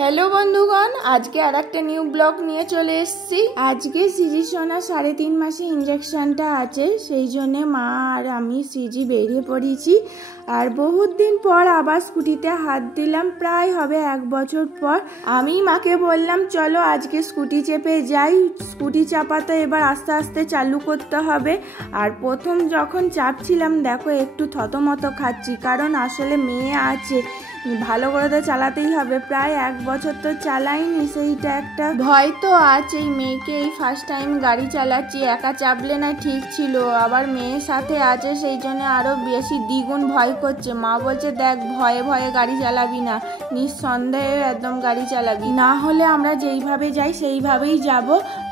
Hello बंधुगण आज के आरेकटा निउ ब्लग निये चले एसेछि। आज के सिजी सोना 3.5 मासे इंजेक्शनटा आछे सेई जोन्नो मा आर आमी सिजी बेरिये पड़ेछि। और बहुत दिन पर आबार स्कूटीते हाथ दिलाम, प्राय हबे 1 बछर पर। आमी माके बोललाम चलो आज के स्कूटी चेपे जाई। स्कूटी चापा तो एबार आस्ते आस्ते चालू करते हबे। और प्रथम जखन चापछिलाम देखो एकटू थतमत खाচ্ছি, कारण आसले मेये आछे भालो करे तो चालातेई हबे। प्राय 1 बछर तो चालाइনি, सेइटा एकटा भय तो आछेई। मेयेके এই ফার্স্ট টাইম গাড়ি চালাচ্ছি, একা চাপলে না ঠিক ছিল, আবার মেয়ের সাথে আছে সেই জন্য আরো বেশি দ্বিগুণ ভয় করছে। মা বলছে দেখ ভয়ে ভয়ে গাড়ি চালাবি না, নিঃসন্দেহে একদম গাড়ি চালাবি, না হলে আমরা যেইভাবে যাই সেইভাবেই যাব।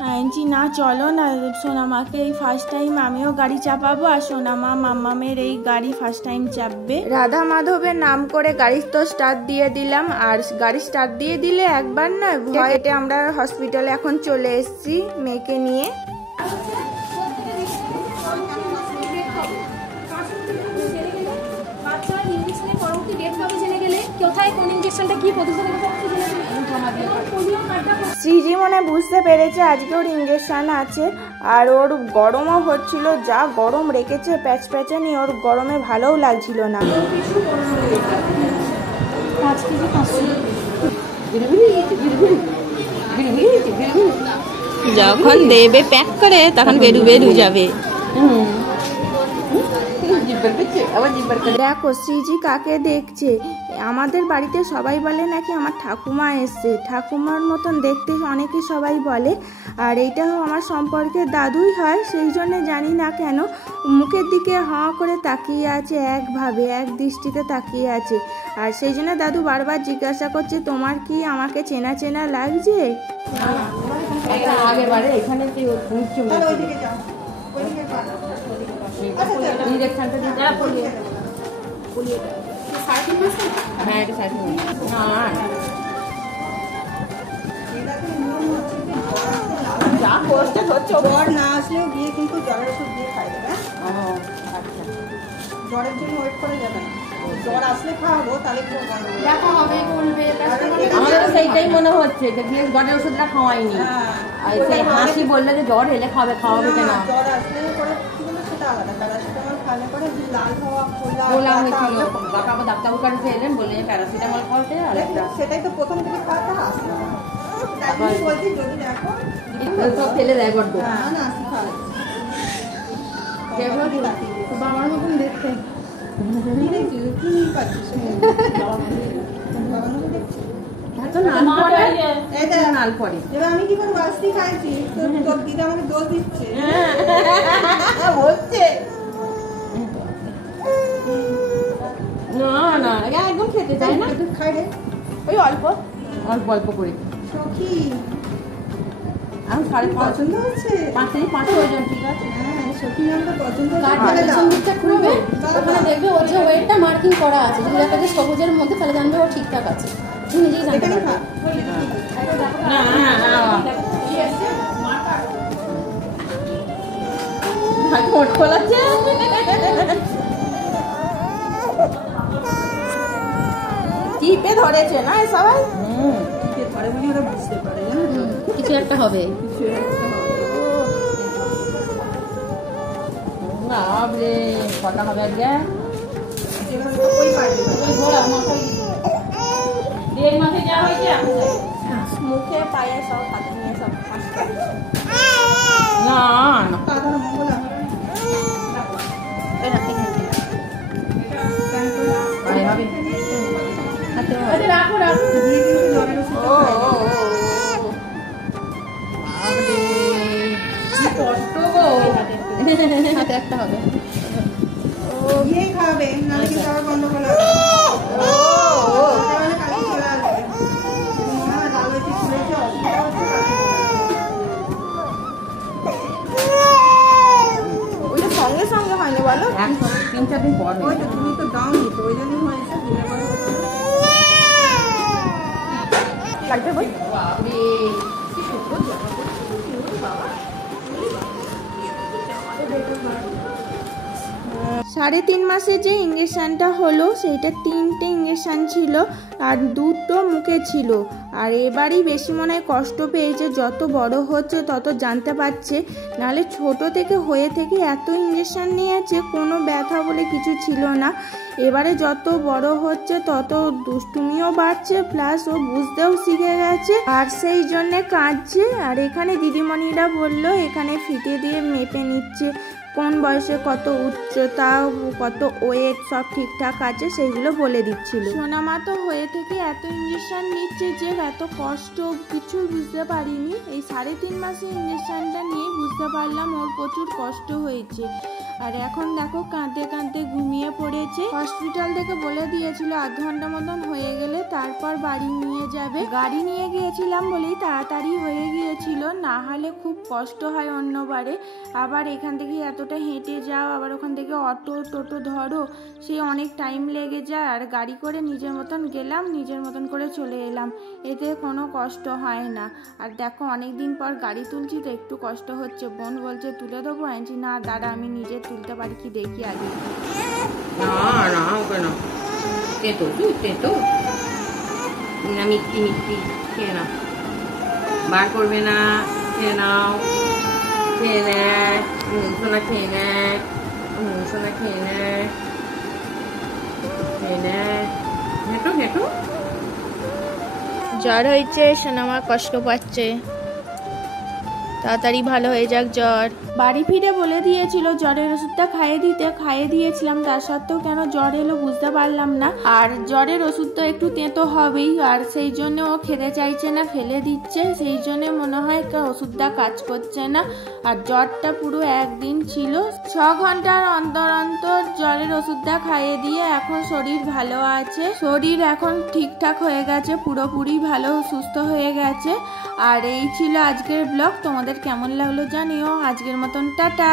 আনছি না চলো না সোনামাকে এই ফার্স্ট টাইম আমিও গাড়ি চাপাবো, আর সোনামা মাম্মামের এই গাড়ি ফার্স্ট টাইম চাপবে। রাধা মাধবের নাম করে গাড়ি তো স্টার্ট দিয়ে দিলাম। আর গাড়ি স্টার্ট দিয়ে দিলে একবার না ভয়েতে আমরা হসপিটালে এখন চলে এসেছি মেয়েকে নিয়ে। সিজি মনে বুঝতে পেরেছে আজকে ওর ইঞ্জেকশন আছে, আর ওর গরমও হচ্ছিল, যা গরম রেখেছে প্যাচ প্যাচানি, ওর গরমে ভালোও লাগছিল না। যখন দেবে প্যাক করে তখন বেরু বেরু যাবে। দেখো সিজি কাকে দেখছে। আমাদের বাড়িতে সবাই বলে নাকি আমার ঠাকুমা এসছে, ঠাকুমার মতন দেখতে অনেকে সবাই বলে। আর এইটাও আমার সম্পর্কে দাদুই হয়, সেই জন্য জানি না কেন মুখের দিকে হাঁ করে তাকিয়ে আছে, একভাবে এক দৃষ্টিতে তাকিয়ে আছে। আর সেই জন্য দাদু বারবার জিজ্ঞাসা করছে তোমার কি আমাকে চেনা চেনা লাগছে। যা কষ্ট হচ্ছে জ্বর না আসলেও গিয়ে কিন্তু জ্বরের ওষুধ দিয়ে খাই দেবে। আচ্ছা, জ্বরের জন্য ওয়েট করে যাবে না, জ্বর আসলে খাওয়াবো তাহলে দেখা হবে বলবে। আমাদের সেইটাই মনে হচ্ছে যে জ্বরের ওষুধটা খাওয়াইনি, আর সেই হাসি বললে যে জ্বর এলে খাবে, খাওয়াবে কেন? জ্বর আসলে পরে সেটা আলাদা, প্যারাসিটামল খাওয়ালে পরে লাল হওয়া ফোলা হয়েছিল। ডাক্তারবাবুর কাছে এলেন, বললেন প্যারাসিটামল খাওয়াতে, আর সেটাই তো প্রথম থেকে খাওয়াতে আসলো। বলছি যদি দেখো সব ফেলে দেয় বড্ড। না আসি খাওয়া বাবার মতন দেখতে আমি কি করে বাসি খাইছি, তোর দিদা আমাকে দোষ দিচ্ছে বলছে না না একদম খেতে চাই না, খাই রে ওই অল্প অল্প অল্প করে সখী। আমি 5.5 পছন্দ হচ্ছে, 5 ওজন ঠিক আছে। হ্যাঁ সখী নামটা পছন্দ হচ্ছে। খুলবে ওখানে দেখবে ওর যে ওয়েটটা মার্কিং করা আছে, যদি একটা যে সবুজের মধ্যে তাহলে জানবে ও ঠিকঠাক আছে, তুমি নিজেই জানতে পারবে। না না না ভাই মোট খোলাচ্ছে, টিপে ধরেছে না সবাই। টিপে ধরে মানে ওরা বুঝতে পারে না কিছু একটা হবে, কিছু একটা হবে। না রে কটা হবে আজকে ওই পার্টি ওই ঘোড়া মাথায় দেড় মাসে যা হয়েছে মুখে পায়ে সব হাতে নিয়ে সব না না তাদের মঙ্গল এটা ঠিক আছে। আরে হবে হাতে আরে রাখো রাখো দিয়ে কিন্তু জলের ওষুধ ও আরে কি কষ্ট গো, হাতে একটা হবে। ও গিয়ে খাবে না কি খাওয়া বন্ধ করে ও ও তাহলে কালকে চলে আসবে। মা ডালে কি খুলেছে অসুবিধা হচ্ছে, ওইটা সঙ্গে সঙ্গে হয়নি বলো, 3-4 দিন পর। ওই তো তুমি তো দাওনি তো ওই জন্যই হয়েছে, দিলে পরে লাগবে বই। বাবা কি সুন্দর জামা পরছিস বাবা, 3.5 মাসে যে ইঞ্জেকশনটা হলো সেইটা 3টে ইঞ্জেকশন ছিল আর 2টো মুখে ছিল। আর এবারই বেশি মনে হয় কষ্ট পেয়েছে, যত বড় হচ্ছে তত জানতে পারছে, নাহলে ছোট থেকে হয়ে থেকে এত ইঞ্জেকশন নিয়েছে, কোনো ব্যথা বলে কিছু ছিল না। এবারে যত বড় হচ্ছে তত দুষ্টুমিও বাড়ছে, প্লাস ও বুঝতেও শিখে গেছে আর সেই জন্যে কাঁদছে। আর এখানে দিদিমণিরা বললো এখানে ফিতে দিয়ে মেপে নিচ্ছে কোন বয়সে কত উচ্চতা, কত ওয়েট সব ঠিকঠাক আছে, সেইগুলো বলে দিচ্ছিল। সোনামা তো হয়ে থেকে এত ইঞ্জেকশন নিচ্ছে যে এত কষ্ট কিছু বুঝতে পারিনি। এই 3.5 মাসে ইঞ্জেকশনটা নিয়ে বুঝতে পারলাম ওর প্রচুর কষ্ট হয়েছে। আর এখন দেখো কাঁদতে কাঁদতে ঘুমিয়ে পড়েছে। হসপিটাল থেকে বলে দিয়েছিল 1/2 ঘন্টা মতন হয়ে গেলে তারপর বাড়ি নিয়ে যাবে। গাড়ি নিয়ে গিয়েছিলাম বলেই তাড়াতাড়ি হয়ে গিয়েছিল, না হলে খুব কষ্ট হয় অন্যবারে। আবার এখান থেকে এতটা হেঁটে যাও, আবার ওখান থেকে অটো টোটো ধরো, সে অনেক টাইম লেগে যায়। আর গাড়ি করে নিজের মতন গেলাম, নিজের মতন করে চলে এলাম, এতে কোনো কষ্ট হয় না। আর দেখো অনেক দিন পর গাড়ি তুলছি তো একটু কষ্ট হচ্ছে। বোন বলছে তুলে দেবো, আনছি না দাদা আমি নিজে তুলতে পারি কি দেখি আগে। না না কেন তেতো তেতো না, মিষ্টি মিষ্টি খেয়ে নাও, বার করবে না, খেয়ে নাও, খেয়ে নেয় সোনা, খেয়ে নেয় সোনা, খেয়ে নেয়, খেয়ে নেয়, হেঁটো হেঁটো। জ্বর হয়েছে, সোনামা কষ্ট পাচ্ছে, তাড়াতাড়ি ভালো হয়ে যাক জ্বর। বাড়ি ফিরে বলে দিয়েছিল জ্বরের ওষুধটা খাইয়ে দিতে, খাইয়ে দিয়েছিলাম, তা সত্ত্বেও কেন জ্বর এলো বুঝতে পারলাম না। আর জ্বরের ওষুধ তো একটু তেঁতো হবেই, আর সেই জন্য ও খেতে চাইছে না, ফেলে দিচ্ছে, সেই জন্য মনে হয় ওষুধটা কাজ করছে না। আর জ্বরটা পুরো একদিন ছিল, 6 ঘন্টার অন্তর অন্তর জ্বরের ওষুধটা খাইয়ে দিয়ে এখন শরীর ভালো আছে, শরীর এখন ঠিকঠাক হয়ে গেছে, পুরোপুরি ভালো সুস্থ হয়ে গেছে। আর এই ছিল আজকের ব্লগ, তোমাদের কেমন লাগলো জানিও। আজকের মতন টাটা।